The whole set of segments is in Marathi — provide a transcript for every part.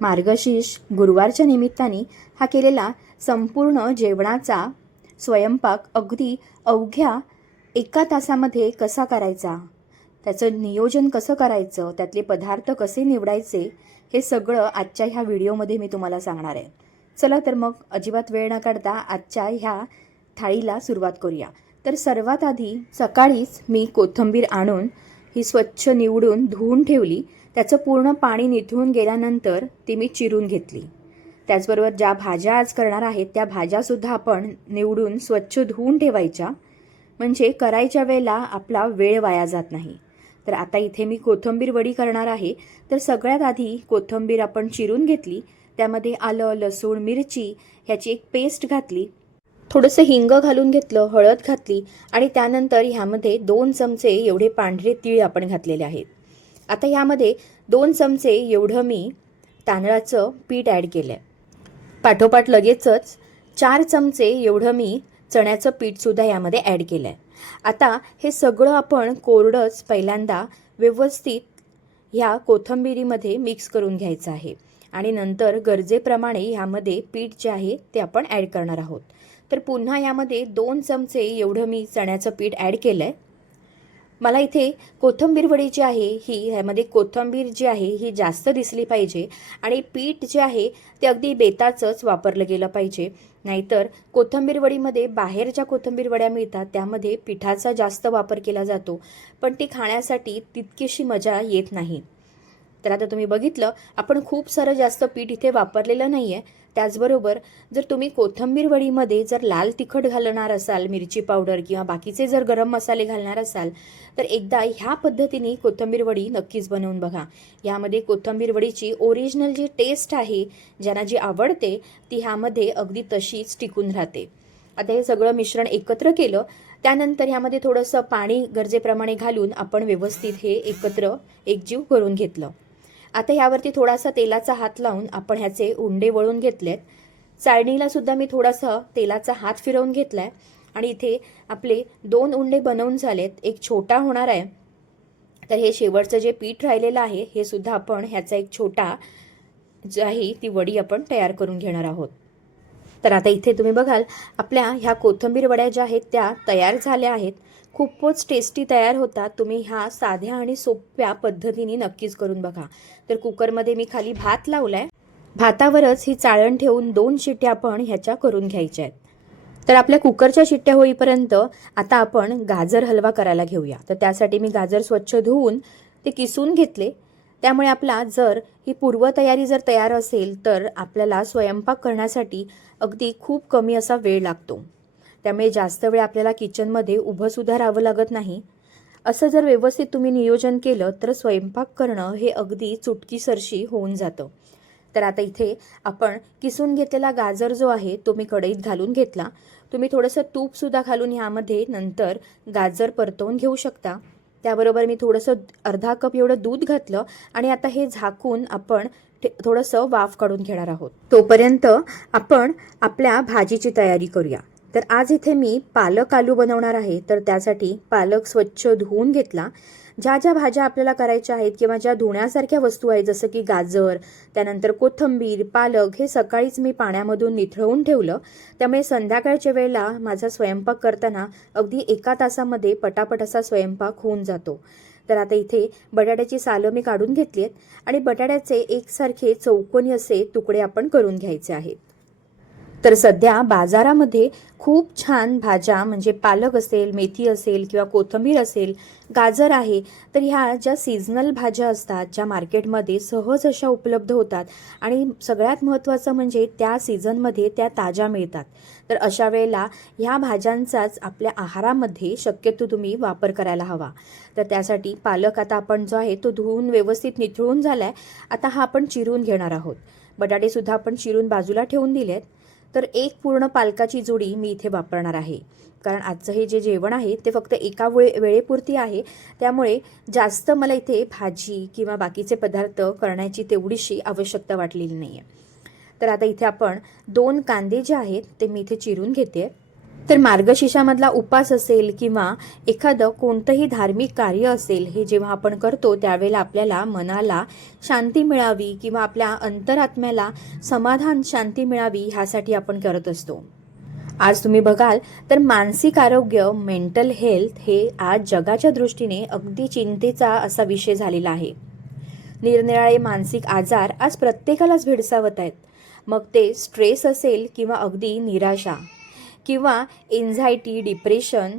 मार्गशीर्ष गुरुवारच्या निमित्ताने हा केलेला संपूर्ण जेवणाचा स्वयंपाक अगदी अवघ्या एका तासामध्ये कसा करायचा? त्याचं नियोजन कसं करायचं? त्यातले पदार्थ कसे निवडायचे? हे सगळं आजच्या ह्या व्हिडिओमध्ये मी तुम्हाला सांगणार आहे. चला तर मग अजिबात वेळ न काढता आजच्या ह्या थाळीला सुरुवात करूया. तर सर्वात आधी सकाळीच मी कोथिंबीर आणून ही स्वच्छ निवडून धुवून ठेवली त्याचं पूर्ण पाणी निथळून गेल्यानंतर ती मी चिरून घेतली. त्याचबरोबर ज्या भाज्या आज करणार आहेत त्या भाज्यासुद्धा आपण निवडून स्वच्छ धुवून ठेवायच्या. म्हणजे करायच्या वेळेला आपला वेळ वाया जात नाही. तर आता इथे मी कोथिंबीर वडी करणार आहे. तर सगळ्यात आधी कोथिंबीर आपण चिरून घेतली. त्यामध्ये आलं लसूण मिरची ह्याची एक पेस्ट घातली. थोडंसं हिंग घालून घेतलं हळद घातली आणि त्यानंतर ह्यामध्ये दोन चमचे एवढे पांढरे तीळ आपण घातलेले आहेत. आता ह्यामध्ये दोन चमचे एवढं मी तांदळाचं पीठ ॲड केलं आहे पाठोपाठ लगेचच चार चमचे एवढं मी चण्याचं पीठसुद्धा यामध्ये ॲड केलं आहे आता हे सगळं आपण कोरडंच पहिल्यांदा व्यवस्थित ह्या कोथंबिरीमध्ये मिक्स करून घ्यायचं आहे आणि नंतर गरजेप्रमाणे ह्यामध्ये पीठ जे आहे ते आपण ॲड करणार आहोत. तर पुन्हा यामध्ये दोन चमचे एवढं मी चण्याचं पीठ ॲड केलं आहे मला इथे कोथंबीर वडी जी आहे ही ह्यामध्ये कोथंबीर जी आहे ही जास्त दिसली पाहिजे. आणि पीठ जे आहे ते अगदी बेताचंच वापरलं गेलं पाहिजे. नाहीतर कोथंबीर वडीमध्ये बाहेर ज्या कोथंबीर वड्या मिळतात त्यामध्ये पिठाचा जास्त वापर केला जातो. पण ती खाण्यासाठी तितकीशी मजा येत नाही. तर आता तुम्ही बघितलं आपण खूप सारं जास्त पीठ इथे वापरलेलं नाही आहे त्याचबरोबर जर तुम्ही कोथंबीर वडीमध्ये जर लाल तिखट घालणार असाल मिरची पावडर किंवा बाकीचे जर गरम मसाले घालणार असाल तर एकदा ह्या पद्धतीने कोथंबीर वडी नक्कीच बनवून बघा. यामध्ये कोथंबीर वडीची ओरिजिनल जी टेस्ट आहे ज्यांना जी आवडते ती ह्यामध्ये अगदी तशीच टिकून राहते. आता हे सगळं मिश्रण एकत्र केलं त्यानंतर ह्यामध्ये थोडंसं पाणी गरजेप्रमाणे घालून आपण व्यवस्थित हे एकत्र एकजीव करून घेतलं. आता ह्यावरती थोडासा तेलाचा हात लावून आपण ह्याचे उंडे वळून घेतलेत. चाळणीला सुद्धा मी थोडासा तेलाचा हात फिरवून घेतलाय. आणि इथे आपले दोन उंडे बनवून झालेत. एक छोटा होणार आहे. तर हे शेवटचं जे पीठ राहिलेलं आहे हे सुद्धा आपण ह्याचा एक छोटा जो आहे ती वडी आपण तयार करून घेणार आहोत. तर आता इथे तुम्ही बघाल आपल्या ह्या कोथंबीर वड्या ज्या आहेत त्या तयार झाल्या आहेत. खूपच टेस्टी तयार होतात तुम्ही ह्या साध्या आणि सोप्या पद्धतीने नक्कीच करून बघा. तर कुकरमध्ये मी खाली भात लावला आहे भातावरच ही चाळण ठेवून दोन शिट्ट्या आपण ह्याच्या करून घ्यायच्या आहेत. तर आपल्या कुकरच्या शिट्ट्या होईपर्यंत आता आपण गाजर हलवा करायला घेऊया. तर त्यासाठी मी गाजर स्वच्छ धुवून ते किसून घेतले. त्यामुळे आपला जर ही पूर्वतयारी जर तयार असेल तर आपल्याला स्वयंपाक करण्यासाठी अगदी खूप कमी असा वेळ लागतो. त्यामुळे जास्त वेळ आपल्याला किचनमध्ये उभंसुद्धा राहावं लागत नाही. असं जर व्यवस्थित तुम्ही नियोजन केलं तर स्वयंपाक करणं हे अगदी चुटकीसरशी होऊन जातं. तर आता इथे आपण किसून घेतलेला गाजर जो आहे तो मी कढईत घालून घेतला. तुम्ही थोडंसं तूपसुद्धा घालून ह्यामध्ये नंतर गाजर परतवून घेऊ शकता. त्याबरोबर मी थोडंसं अर्धा कप एवढं दूध घातलं आणि आता हे झाकून आपण थोडंसं वाफ काढून घेणार आहोत. तोपर्यंत आपण आपल्या भाजीची तयारी करूया. तर आज इथे मी पालक आलू बनवणार आहे. तर त्यासाठी पालक स्वच्छ धुवून घेतला. ज्या ज्या भाज्या आपल्याला करायच्या आहेत किंवा ज्या धुण्यासारख्या वस्तू आहेत जसं की गाजर त्यानंतर कोथिंबीर पालक हे सकाळीच मी पाण्यामधून निथळवून ठेवलं. त्यामुळे संध्याकाळच्या वेळेला माझा स्वयंपाक करताना अगदी एका तासामध्ये पटापट असा स्वयंपाक होऊन जातो. तर आता इथे बटाट्याची सालं मी काढून घेतली आहेत. आणि बटाट्याचे एकसारखे चौकोनी असे तुकडे आपण करून घ्यायचे आहेत. तर सध्या बाजारामध्ये खूप छान भाज्या म्हणजे पालक असेल मेथी असेल किंवा कोथिंबीर असेल गाजर आहे तर ह्या ज्या सीझनल भाज्या असतात ज्या मार्केटमध्ये सहज अशा उपलब्ध होतात आणि सगळ्यात महत्त्वाचं म्हणजे त्या सीझनमध्ये त्या ताज्या मिळतात. तर अशा वेळेला ह्या भाज्यांचाच आपल्या आहारामध्ये शक्यतो तुम्ही वापर करायला हवा. तर त्यासाठी पालक आता आपण जो आहे तो धुवून व्यवस्थित निथळून झाला आहे आता हा आपण चिरून घेणार आहोत. बटाटेसुद्धा आपण चिरून बाजूला ठेवून दिले आहेत तर एक पूर्ण पालकाची जोडी मी इथे वापरणार आहे. कारण आजचं हे जे जेवण आहे ते फक्त एका वेळे वेळेपुरती आहे. त्यामुळे जास्त मला इथे भाजी किंवा बाकीचे पदार्थ करण्याची तेवढीशी आवश्यकता वाटलेली नाही आहे तर आता इथे आपण दोन कांदे जे आहेत ते मी इथे चिरून घेते. तर मार्गशीर्षामधला उपास असेल किंवा एखादं कोणतंही धार्मिक कार्य असेल हे जेव्हा आपण करतो त्यावेळेला आपल्याला मनाला शांती मिळावी किंवा आपल्या अंतरात्म्याला समाधान शांती मिळावी ह्यासाठी आपण करत असतो. आज तुम्ही बघाल तर मानसिक आरोग्य मेंटल हेल्थ हे आज जगाच्या दृष्टीने अगदी चिंतेचा असा विषय झालेला आहे. निरनिराळे मानसिक आजार आज प्रत्येकालाच भेडसावत आहेत. मग ते स्ट्रेस असेल किंवा अगदी निराशा किंवा एन्झायटी डिप्रेशन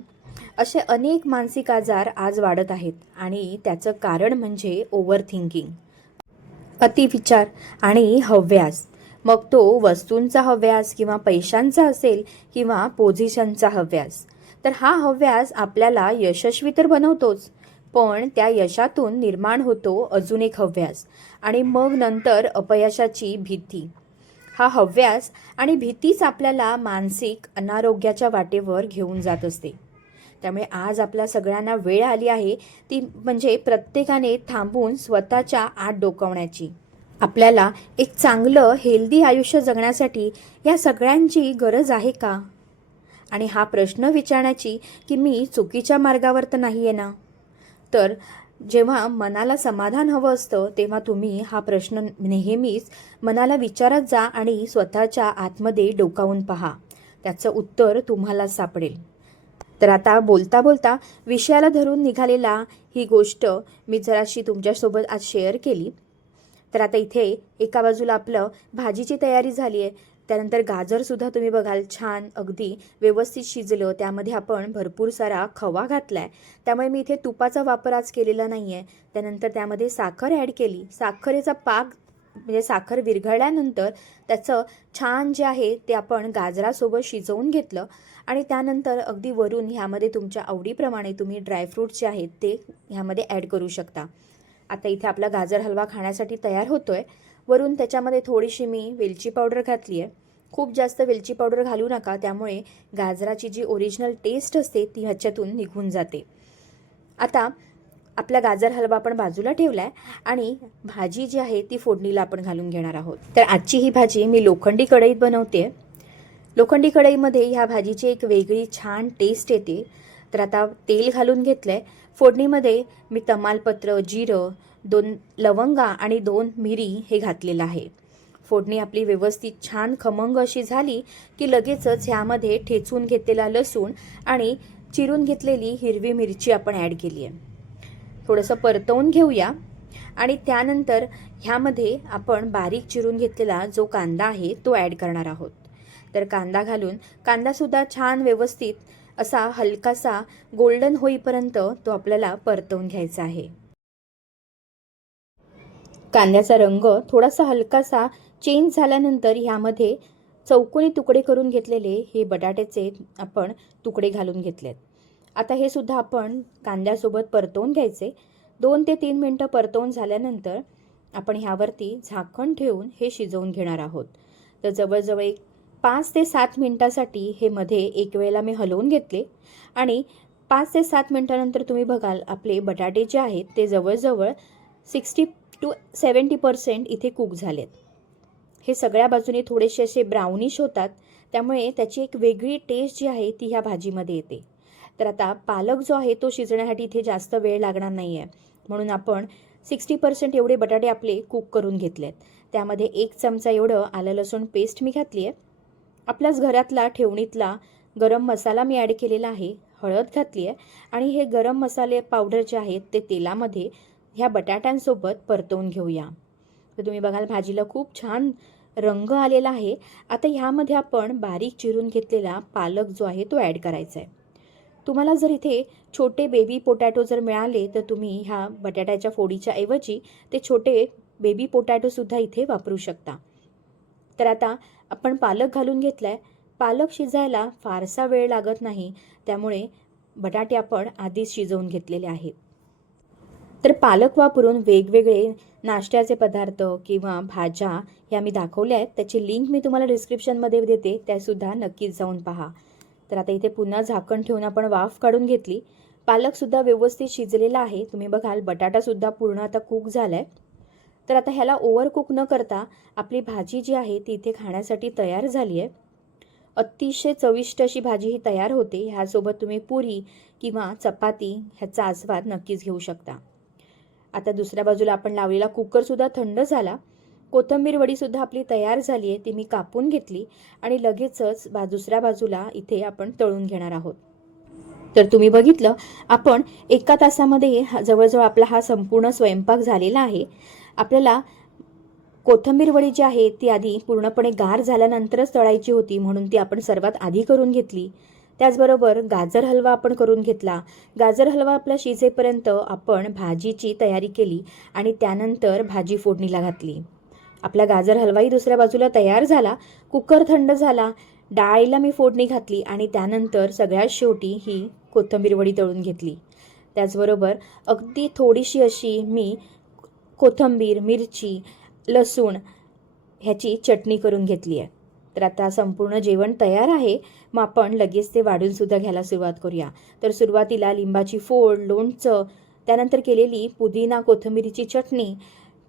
असे अनेक मानसिक आजार आज वाढत आहेत आणि त्याचं कारण म्हणजे ओव्हर थिंकिंग अतिविचार आणि हव्यास. मग तो वस्तूंचा हव्यास किंवा पैशांचा असेल किंवा पोझिशनचा हव्यास. तर हा हव्यास आपल्याला यशस्वी तर बनवतोच पण त्या यशातून निर्माण होतो अजून एक हव्यास आणि मग नंतर अपयशाची भीती. हा हव्यास आणि भीतीच आपल्याला मानसिक अनारोग्याच्या वाटेवर घेऊन जात असते. त्यामुळे आज आपल्या सगळ्यांना वेळ आली आहे ती म्हणजे प्रत्येकाने थांबून स्वतःच्या आत डोकवण्याची. आपल्याला एक चांगलं हेल्दी आयुष्य जगण्यासाठी या सगळ्यांची गरज आहे का? आणि हा प्रश्न विचारण्याची की मी चुकीच्या मार्गावर तर नाही आहे ना? तर जेव्हा मनाला समाधान हवं असतं तेव्हा तुम्ही हा प्रश्न नेहमीच मनाला विचारत जा आणि स्वतःच्या आतमध्ये डोकावून पहा. त्याचं उत्तर तुम्हाला सापडेल. तर आता बोलता बोलता विषयाला धरून निघालेला ही गोष्ट मी जराशी तुमच्यासोबत आज शेअर केली. तर आता इथे एका बाजूला आपलं भाजीची तयारी झाली आहे त्यानंतर गाजरसुद्धा तुम्ही बघाल छान अगदी व्यवस्थित शिजलं. त्यामध्ये आपण भरपूर सारा खवा घातला आहे त्यामुळे मी इथे तुपाचा वापर आज केलेला नाही आहे त्यानंतर त्यामध्ये साखर ॲड केली. साखरेचा पाक म्हणजे साखर विरघळल्यानंतर त्याचं छान जे आहे ते आपण गाजरासोबत शिजवून घेतलं. आणि त्यानंतर अगदी वरून ह्यामध्ये तुमच्या आवडीप्रमाणे तुम्ही ड्रायफ्रूट्स जे आहेत ते ह्यामध्ये ॲड करू शकता. आता इथे आपला गाजर हलवा खाण्यासाठी तयार होतो आहे वरून त्याच्यामध्ये थोडीशी मी वेलची पावडर घातली आहे खूप जास्त वेलची पावडर घालू नका त्यामुळे गाजराची जी ओरिजिनल टेस्ट असते ती ह्याच्यातून निघून जाते. आता आपला गाजर हलवा आपण बाजूला ठेवला आहे आणि भाजी जी आहे ती फोडणीला आपण घालून घेणार आहोत. तर आजची ही भाजी मी लोखंडी कढईत बनवते लोखंडी कढईमध्ये ह्या भाजीची एक वेगळी छान टेस्ट येते. तर आता तेल घालून घेतलं आहे फोडणीमध्ये मी तमालपत्र जिरं दोन लवंगा आणि दोन मिरी हे घातलेलं आहे. फोडणी आपली व्यवस्थित छान खमंग अशी झाली की लगेचच ह्यामध्ये ठेचून घेतलेला लसूण आणि चिरून घेतलेली हिरवी मिरची आपण ॲड केली आहे. थोडंसं परतवून घेऊया. आणि त्यानंतर ह्यामध्ये आपण बारीक चिरून घेतलेला जो कांदा आहे तो ॲड करणार आहोत. तर कांदा घालून कांदासुद्धा छान व्यवस्थित असा हलकासा गोल्डन होईपर्यंत तो आपल्याला परतवून घ्यायचा आहे. कांद्याचा रंग थोडासा हलकासा चेंज झाल्यानंतर ह्यामध्ये चौकोनी तुकडे करून घेतलेले हे बटाट्याचे आपण तुकडे घालून घेतलेत. आता हे सुद्धा आपण कांद्यासोबत परतवून घ्यायचे. दोन ते तीन मिनटं परतवून झाल्यानंतर आपण ह्यावरती झाकण ठेवून हे शिजवून घेणार आहोत. तर जवळजवळ एक पाच ते सात मिनटासाठी हे मध्ये एक वेळेला मी हलवून घेतले. आणि पाच ते सात मिनटानंतर तुम्ही बघाल आपले बटाटे जे आहेत ते जवळजवळ सिक्स्टी टू सेवन्टी पर्सेंट इथे कुक झालेत. हे सगळ्या बाजूने थोडेसे असे ब्राउनिश होतात त्यामुळे त्याची एक वेगळी टेस्ट जी आहे ती ह्या भाजीमध्ये येते. तर आता पालक जो आहे तो शिजण्यासाठी इथे जास्त वेळ लागणार नाही आहे म्हणून आपण सिक्स्टी पर्सेंट एवढे बटाटे आपले कुक करून घेतले आहेत त्यामध्ये एक चमचा एवढं आलं लसूण पेस्ट मी घातली आहे आपल्याच घरातला ठेवणीतला गरम मसाला मी ॲड केलेला आहे हळद घातली आहे आणि हे गरम मसाले पावडर जे आहेत ते तेलामध्ये ह्या बटाट्यांसोबत परतवून घेऊया. तर तुम्ही बघाल भाजीला खूप छान रंग आलेला आहे. आता ह्यामध्ये आपण बारीक चिरून घेतलेला पालक जो आहे तो ॲड करायचा आहे तुम्हाला जर इथे छोटे बेबी पोटॅटो जर मिळाले तर तुम्ही ह्या बटाट्याच्या फोडीच्या ऐवजी ते छोटे बेबी पोटॅटोसुद्धा इथे वापरू शकता. तर आता आपण पालक घालून घेतला आहे पालक शिजायला फारसा वेळ लागत नाही. त्यामुळे बटाटे आपण आधीच शिजवून घेतलेले आहेत. तर पालक वापरून वेगवेगळे नाश्त्याचे पदार्थ किंवा भाज्या ह्या मी दाखवल्या आहेत. त्याची लिंक मी तुम्हाला डिस्क्रिप्शनमध्ये देते. त्यासुद्धा नक्कीच जाऊन पहा. तर आता इथे पुन्हा झाकण ठेवून आपण वाफ काढून घेतली. पालकसुद्धा व्यवस्थित शिजलेला आहे. तुम्ही बघाल बटाटासुद्धा पूर्ण आता कुक झाला आहे तर आता ह्याला ओव्हर कुक न करता आपली भाजी जी आहे ती इथे खाण्यासाठी तयार झाली आहे. अतिशय चविष्ट अशी भाजी ही तयार होते. ह्यासोबत तुम्ही पुरी किंवा चपाती ह्याचा आस्वाद नक्कीच घेऊ शकता. आता दुसऱ्या बाजूला आपण लावलेला कुकरसुद्धा थंड झाला. कोथिंबीर वडीसुद्धा आपली तयार झाली आहे ती मी कापून घेतली आणि लगेचच बा दुसऱ्या बाजूला इथे आपण तळून घेणार आहोत. तर तुम्ही बघितलं आपण एका तासामध्ये हा- जवळजवळ आपला हा संपूर्ण स्वयंपाक झालेला आहे. आपल्याला कोथिंबीर वडी जी आहे ती आधी पूर्णपणे गार झाल्यानंतरच तळायची होती म्हणून ती आपण सर्वात आधी करून घेतली. त्याचबरोबर गाजर हलवा आपण करून घेतला. गाजर हलवा आपला शिजेपर्यंत आपण भाजीची तयारी केली आणि त्यानंतर भाजी फोडणीला घातली. आपला गाजर हलवाही दुसऱ्या बाजूला तयार झाला. कुकर थंड झाला. डाळीला मी फोडणी घातली आणि त्यानंतर सगळ्यात शेवटी ही कोथंबीर वडी तळून घेतली. त्याचबरोबर अगदी थोडीशी अशी मी कोथिंबीर मिरची लसूण ह्याची चटणी करून घेतली आहे. तर आता संपूर्ण जेवण तयार आहे. मग आपण लगेच ते वाढूनसुद्धा घ्यायला सुरुवात करूया. तर सुरुवातीला लिंबाची फोड लोणचं त्यानंतर केलेली पुदिना कोथिंबीरीची चटणी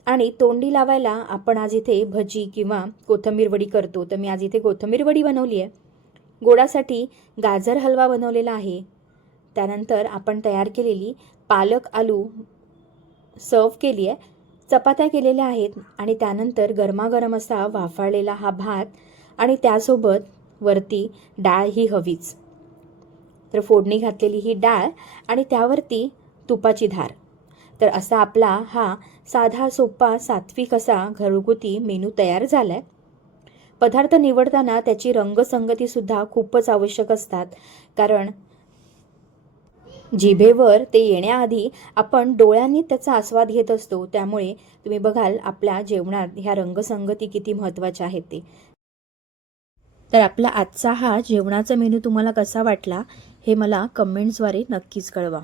आणि तोंडी लावायला आपण आज इथे भजी किंवा कोथिंबीर वडी करतो. तर मी आज इथे कोथिंबीर वडी बनवली आहे. गोडासाठी गाजर हलवा बनवलेला आहे. त्यानंतर आपण तयार केलेली पालक आलू सर्व केली आहे. चपात्या केलेल्या आहेत आणि त्यानंतर गरमागरम असा वाफाळलेला हा भात आणि त्यासोबत वरती डाळ ही हवीच. तर फोडणी घातलेली ही डाळ आणि त्यावरती तुपाची धार. तर असा आपला हा साधा सोपा सात्विक असा घरगुती मेनू तयार झाला आहे पदार्थ निवडताना त्याची रंगसंगतीसुद्धा खूपच आवश्यक असतात. कारण जिभेवर ते येण्याआधी आपण डोळ्यांनी त्याचा आस्वाद घेत असतो. त्यामुळे तुम्ही बघाल आपल्या जेवणात ह्या रंगसंगती किती महत्त्वाच्या आहेत ते. तर आपला आजचा हा जेवणाचा मेनू तुम्हाला कसा वाटला हे मला कमेंट्सद्वारे नक्कीच कळवा.